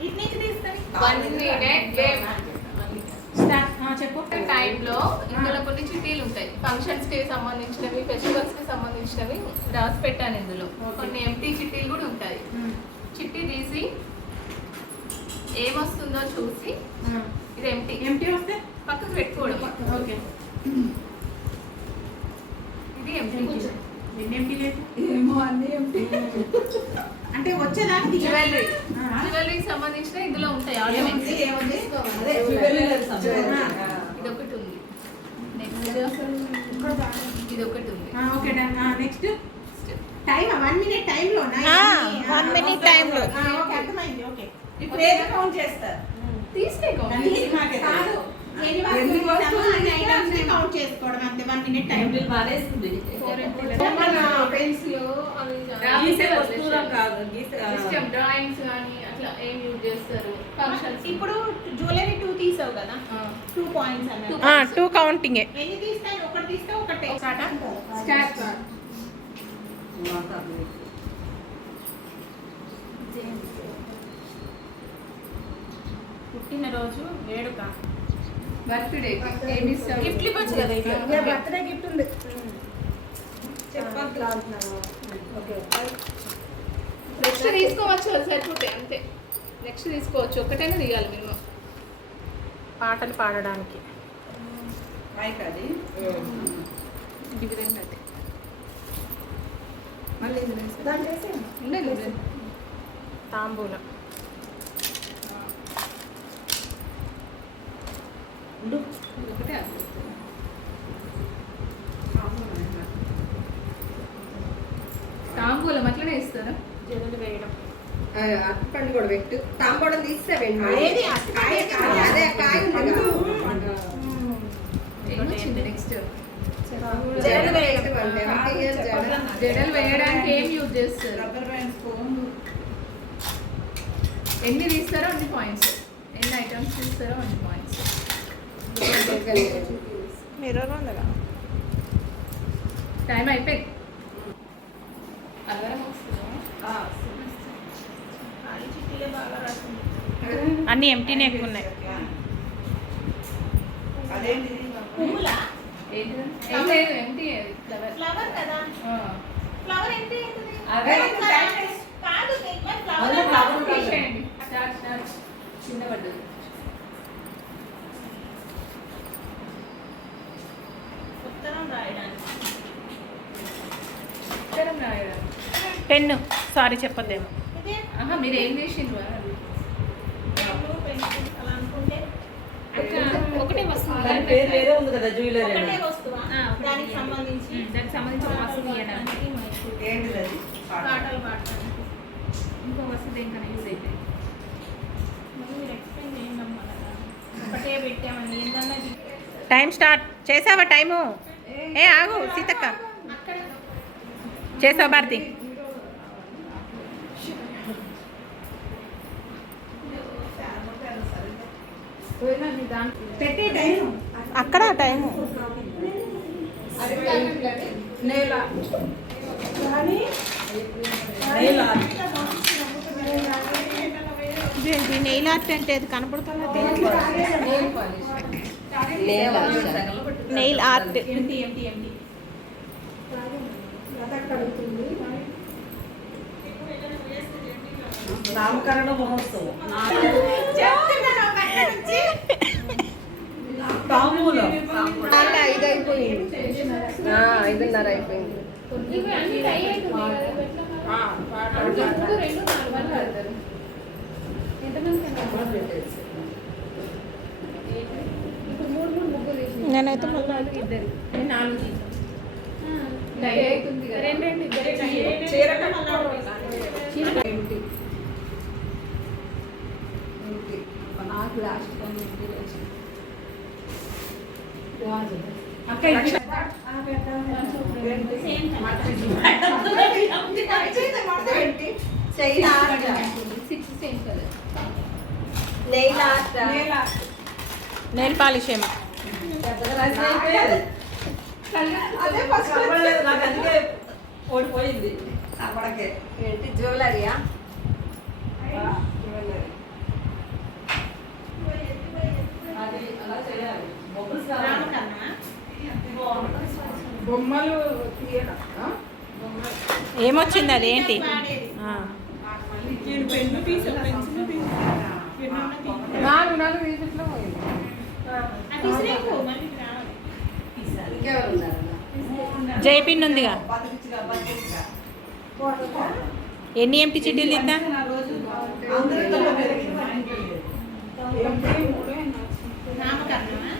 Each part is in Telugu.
ఇటు నుంచి తీస్తాను వన్ మినిట్ గేమ్ స్టార్ట్ ఆ, చెప్పు. టైంలో ఇందులో కొన్ని చిట్టీలు ఉంటాయి. ఫంక్షన్స్కి సంబంధించినవి ఫెస్టివల్స్కి సంబంధించినవి రాసి పెట్టాను ఇందులో. కొన్ని ఎంటీ చిట్టీలు కూడా ఉంటాయి. చిట్టి తీసి ఏమొస్తుందో చూసి ఇది ఎంటీ ఎంటీ వస్తే? పక్కకు పెట్టుకోవడం. ఓకే ఇది ఎంటీ ఎన్ని ఎంటీ లేదు? ఏమో అన్ని ఎంటీ అంటే వచ్చేదానికి జ్యువెలరీ. జ్యువెలరీకి సంబంధించిన ఇందులో ఉంటాయి ఏముంది? ఆర్నమెంట్స్. ఏముంది? అదే జ్యువెలరీ సంబంధించిన. ఇది ఒకటి ఉంది. నెక్స్ట్ ఇది ఒకటి ఉంది. ఆ, okay done. Next time one minute టైంలో one minute time లో. ఓకే అర్థమైంది ఓకే. ఇప్పుడు ఏది కౌంట్ చేస్తారు తీసుకో కాదు. చేసుకోవడం అంతే. వన్ మినిట్ టైం ఎంటీలు మానేస్తుంది పెన్సిల్ అవి గీసే వస్తువులం కాదు. ఏం యూజ్ చేస్తారు? ఫంక్షన్స్ ఇప్పుడు జ్యువెలరీ టూ తీసావు కదా? టూ పాయింట్స్ అన్నట్టు. టూ కౌంటింగ్ ఎన్ని తీస్తాను ఒకటి తీస్తే ఒకటే. స్టార్ట్ పుట్టినరోజు వేడుక. బర్త్డే ఏమి గిఫ్ట్ ఇవ్వచ్చు కదా బర్త్డే గిఫ్ట్ ఉంది. అంటున్నాను ఓకే నెక్స్ట్ తీసుకోవచ్చు సరిపోతాయి అంతే. నెక్స్ట్ తీసుకోవచ్చు. ఒకటైనా తీయాలి మినిమం. పాటలు పాడడానికి. మైక్ అది? రెండు అయితే. మళ్ళీ. ఉండదు. తాంబూలం. ఉండు. ఒకటే. తాంబూలం అట్లనే ఇస్తారా జల్లులు వేయడం. అప్పండి కూడా పెట్టు. కాయ కాదు. అదే కాయ ఉంది నెక్స్ట్ జడలు వేయడానికి ఏం యూజ్ చేస్తారు? ఎన్ని తీస్తారో అన్ని పాయింట్స్ ఎన్ని ఐటమ్స్ తీస్తారో అన్ని పాయింట్స్ మిర్రర్ ఉందిగా టైం అయిపోయింది అల్వరం అన్ని ఎంటీనే ఎక్కువ ఉన్నాయి పెన్ను. సారీ ఆహా మీరు ఏం చేసిండ్రు ఒకటే పేరు వేరే ఉంది కదా జ్యువెలరీ ఒకటే. వస్తువా. దానికి సంబంధించి? దానికి వస్తువు ఇవ్వడానికి అది? పాటలు ఇంకో వస్తువు ఇంకా యూజ్ అయితే. ఒకటే పెట్టామని? టైం స్టార్ట్ చేసావా టైము ఏ ఆగు సీతక్క. చేసావా భారతి? టైం అక్కడ టైము. నేల. నేల. ఇదేంటి? నెయిల్ ఆర్ట్ అంటే అది కనపడుతుందా? Nail art. నామకరణ మహోత్సవం. అలా ఐదు అయిపోయింది. ఆ, ఐదున్నర అయిపోయింది. ఇవి అన్ని ట్రై అవుతుంది కదా, ఎట్లా మరి? అంటే ఇప్పుడు రెండు నాలుగు వాళ్ళు ఆడతారు ఎంతమంది కన్నా? ఇప్పుడు మూడు మూడు ముగ్గురు వేసి నేనైతే మళ్ళీ ఇద్దరు నేను నాలుగు తీసాను టై అవుతుంది కదా రెండు రెండు ఇద్దరే టై చీరట నాకు లాస్ట్ నెయిల్ పాలిష్ ఏమో అదే ఫస్ట్ నాకు అందుకే ఓడిపోయింది. అప్పటికే ఏంటి? జ్యువెలరీయా జ్యువెలరీ బొమ్మలు? ఏమొచ్చింది అది? ఏంటి? నాలుగు పోయింది? జైపిన్ ఉందిగా. ఎన్ని ఎంటి చిట్టీలు ఇద్దా నా రోజు అందరితో పెరిగింది. ఏంటి? నామకరణమా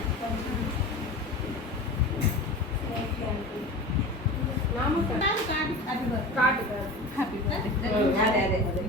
నామకరణం కాదు కాదు కాదు అదే, అదే, అదే. జయక్క చూడు. తీయగా అంటే నువ్వు ఏ చిట్టి తీస్తే అన్ని చల్లగా ఉందో వేడిగా. ఇక్కడ పెట్టు. అబ్బో, ఎంత మస్తు. జగన్ రేటు అంటే తీయాలి. వేరే జగన్ వేడు కింద తీసేసి.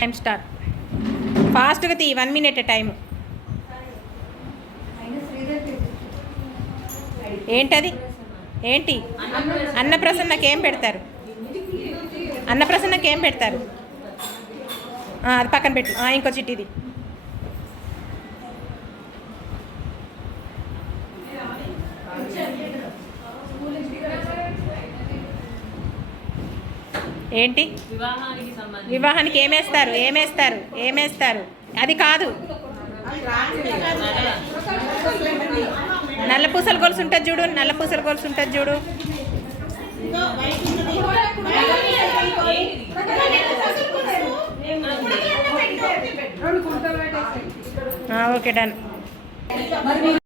Time start. ఫాస్ట్గా తీ వన్ మినిట్ టైము. ఏంటది? ఏంటి? అన్నప్రసన్నకి ఏం పెడతారు? అన్నప్రసన్నకి ఏం పెడతారు? అది పక్కన పెట్టు. ఇంకో చిట్టిది ఏంటి? వివాహానికి ఏమేస్తారు? ఏమేస్తారు? ఏమేస్తారు? అది కాదు. నల్ల పూసల గొలుసు ఉంటుంది చూడు నల్ల పూసల గొలుసు ఉంటుంది చూడు. Okay done.